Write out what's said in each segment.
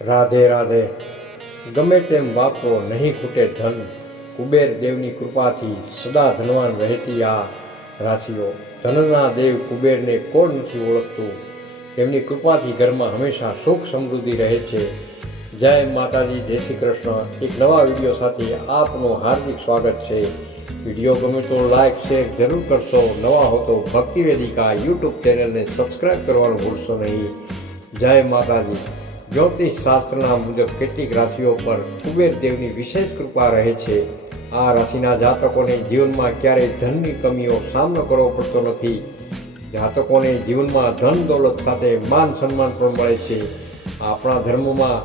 રાધે રાધે. ગમે તેમ વાપરો નહીં ખૂટે ધન, કુબેર દેવની કૃપાથી સદા ધનવાન રહેતી આ રાશિઓ. ધનના દેવ કુબેરને કોણ નથી ઓળખતું? તેમની કૃપાથી ઘરમાં હંમેશા સુખ સમૃદ્ધિ રહે છે. જય માતાજી, જય શ્રી કૃષ્ણ. એક નવા વીડિયો સાથે આપનું હાર્દિક સ્વાગત છે. વીડિયો ગમે તો લાઇક શેર જરૂર કરશો. નવા હો તો ભક્તિ વેદિકા યુટ્યુબ ચેનલને સબસ્ક્રાઈબ કરવાનું ભૂલશો નહીં. જય માતાજી. જ્યોતિષ શાસ્ત્રના મુજબ કેટલીક રાશિઓ પર કુબેર દેવની વિશેષ કૃપા રહે છે. આ રાશિના જાતકોને જીવનમાં ક્યારેય ધનની કમીઓ સામનો કરવો પડતો નથી. જાતકોને જીવનમાં ધન દોલત સાથે માન સન્માન પણ મળે છે. આપણા ધર્મમાં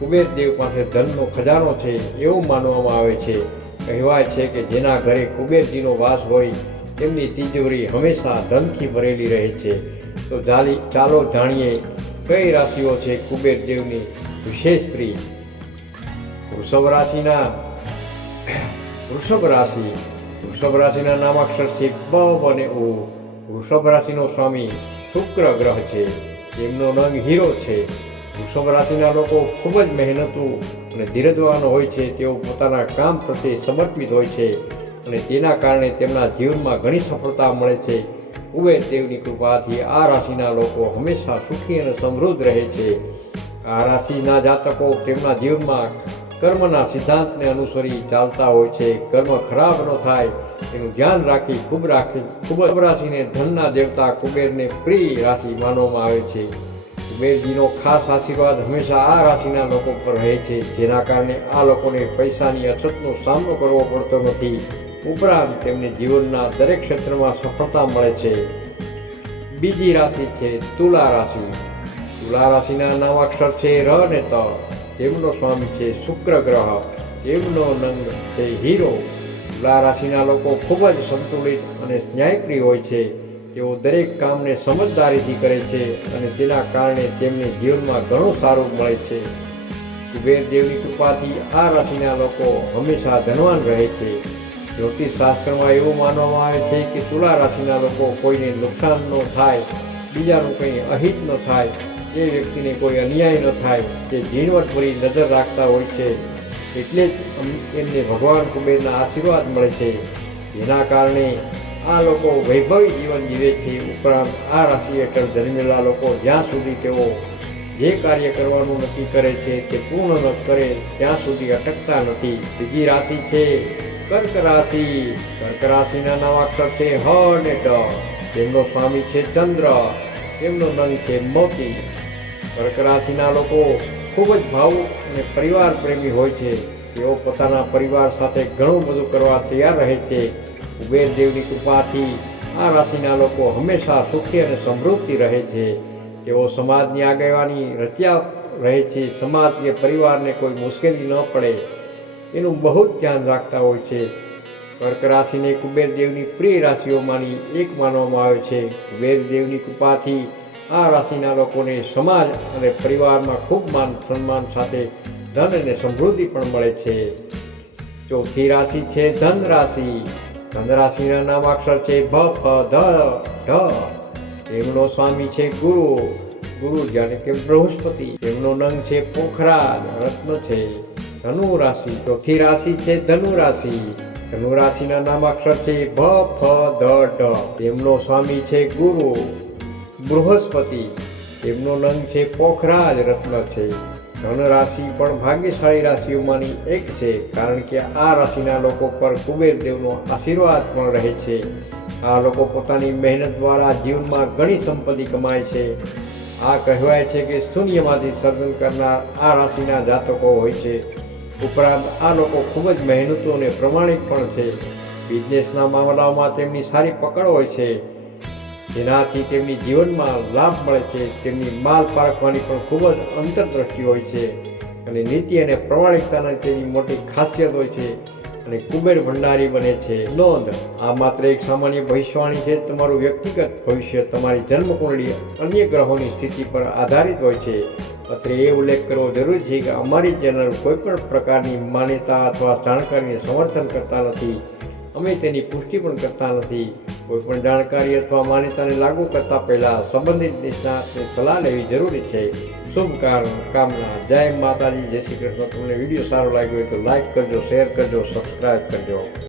કુબેર દેવ પાસે ધનનો ખજાનો છે એવું માનવામાં આવે છે. કહેવાય છે કે જેના ઘરે કુબેરજીનો વાસ હોય, તેમની તિજોરી હંમેશા ધનથી ભરેલી રહે છે. તો ચાલી ચાલો જાણીએ કઈ રાશિઓ છે? કુબેર દેવની વિશેષ પ્રિય. વૃષભ રાશિના, વૃષભ રાશિ. વૃષભ રાશિના નામાક્ષર છે બ અને ઓ. વૃષભ રાશિનો સ્વામી શુક્ર ગ્રહ છે. તેમનો રંગ હીરો છે. વૃષભ રાશિના લોકો ખૂબ જ મહેનતુ અને ધીરજવાનો હોય છે. તેઓ પોતાના કામ પ્રત્યે સમર્પિત હોય છે અને તેના કારણે તેમના જીવનમાં ઘણી સફળતા મળે છે. કુબેર દેવની કૃપાથી આ રાશિના લોકો હંમેશા સુખી અને સમૃદ્ધ રહે છે. આ રાશિના જાતકો તેમના જીવનમાં કર્મના સિદ્ધાંતને અનુસરી ચાલતા હોય છે. કર્મ ખરાબ ન થાય એનું ધ્યાન રાખી ખૂબ રાખી, ખૂબ રાશિને ધનના દેવતા કુબેરને પ્રિય રાશિ માનવામાં આવે છે. કુબેરજીનો ખાસ આશીર્વાદ હંમેશા આ રાશિના લોકો પર રહે છે, જેના કારણે આ લોકોને પૈસાની અછતનો સામનો કરવો પડતો નથી. ઉપરાંત તેમને જીવનના દરેક ક્ષેત્રમાં સફળતા મળે છે. બીજી રાશિ છે તુલા રાશિ. તુલા રાશિના નામાક્ષર છે ર અને ત. તેમનો સ્વામી છે શુક્ર ગ્રહ. તેમનો નંગ છે હીરો. તુલા રાશિના લોકો ખૂબ જ સંતુલિત અને ન્યાયપ્રિય હોય છે. તેઓ દરેક કામને સમજદારીથી કરે છે અને તેના કારણે તેમને જીવનમાં ઘણું સારું મળે છે. કુબેર દેવની કૃપાથી આ રાશિના લોકો હંમેશા ધનવાન રહે છે. જ્યોતિષ શાસ્ત્રમાં એવું માનવામાં આવે છે કે તુલા રાશિના લોકો કોઈને નુકસાન ન થાય, બીજાનું કંઈ અહિત ન થાય એ વ્યક્તિને કોઈ અન્યાય ન થાય, તે ઝીણવટભરી નજર રાખતા હોય છે. એટલે જ એમને ભગવાન કુબેરના આશીર્વાદ મળે છે. જેના કારણે આ લોકો વૈભવી જીવન જીવે છે. ઉપરાંત આ રાશિ હેઠળ જન્મેલા લોકો જ્યાં સુધી તેઓ જે કાર્ય કરવાનું નક્કી કરે છે તે પૂર્ણ ન કરે, ત્યાં સુધી અટકતા નથી. બીજી રાશિ છે કર્ક રાશિ, કર્ક રાશિના નવા અક્ષર છે હ અને ડ. તેમનો સ્વામી છે ચંદ્ર, તેમનો રંગ છે મોતી. કર્ક રાશિના લોકો ખૂબ જ ભાવુક અને પરિવાર પ્રેમી હોય છે. તેઓ પોતાના પરિવાર સાથે ઘણું બધું કરવા તૈયાર રહે છે. કુબેર દેવની કૃપાથી આ રાશિના લોકો હંમેશા સુખી અને સમૃદ્ધિ રહે છે. તેઓ સમાજની આગેવાની રચ્યા રહે છે. સમાજ કે પરિવારને કોઈ મુશ્કેલી ન પડે. એનું બહુ જ ધ્યાન રાખતા હોય છે. કર્ક રાશિને કુબેરદેવની પ્રિય રાશિઓમાંની એક માનવામાં આવે છે. કુબેરદેવની કૃપાથી આ રાશિના લોકોને સમાજ અને પરિવારમાં ખૂબ માન સન્માન સાથે ધન અને સમૃદ્ધિ પણ મળે છે. ચોથી રાશિ છે ધન રાશિ. ધન રાશિના નામાક્ષર છે ભ, ફ, ધ, ઢ. એમનો સ્વામી છે ગુરુ. ગુરુ જાણે કે બૃહસ્પતિ. એમનો નંગ છે પોખરાજ રત્ન છે. ધનુ રાશિ ચોથી રાશિ છે ધનુ રાશિ ધનુ રાશિના નામાક્ષર છે ભ, ફ ધ ઢ એમનો સ્વામી છે ગુરુ. બૃહસ્પતિ. એમનો નંગ છે પોખરાજ રત્ન છે. ધન રાશિ પણ ભાગ્યશાળી રાશિઓમાંની એક છે, કારણ કે આ રાશિના લોકો પર કુબેર દેવનો આશીર્વાદ પણ રહે છે. આ લોકો પોતાની મહેનત દ્વારા જીવનમાં ઘણી સંપત્તિ કમાય છે. આ કહેવાય છે કે શૂન્યમાંથી સર્જન કરનાર આ રાશિના જાતકો હોય છે. ઉપરાંત આ લોકો ખૂબ જ મહેનતુ અને પ્રમાણિક પણ છે. બિઝનેસના મામલામાં તેમની સારી પકડ હોય છે. જેનાથી તેમની જીવનમાં લાભ મળે છે. તેમની માલ પારખવાની પણ ખૂબ જ અંતરદ્રષ્ટિ હોય છે. અને નીતિ અને પ્રમાણિકતાની તેની મોટી ખાસિયત હોય છે અને કુબેર ભંડારી બને છે. નોંધ, આ માત્ર એક સામાન્ય ભવિષ્યવાણી છે. તમારું વ્યક્તિગત ભવિષ્ય તમારી જન્મકુંડળી અન્ય ગ્રહોની સ્થિતિ પર આધારિત હોય છે. અત્રે એ ઉલ્લેખ કરવો જરૂરી છે કે અમારી ચેનલ કોઈપણ પ્રકારની માન્યતા અથવા જાણકારીને સમર્થન કરતા નથી. અમે તેની પુષ્ટિ પણ કરતા નથી. કોઈ પણ જાણકારી અથવા માન્યતાને લાગુ કરતા પહેલાં સંબંધિત નિષ્ણાતની સલાહ લેવી જરૂરી છે. શુભ કામના. જય માતાજી, જય શ્રી કૃષ્ણ. તમને વીડિયો સારો લાગ્યો હોય તો લાઈક કરજો, શેર કરજો સબસ્ક્રાઈબ કરજો.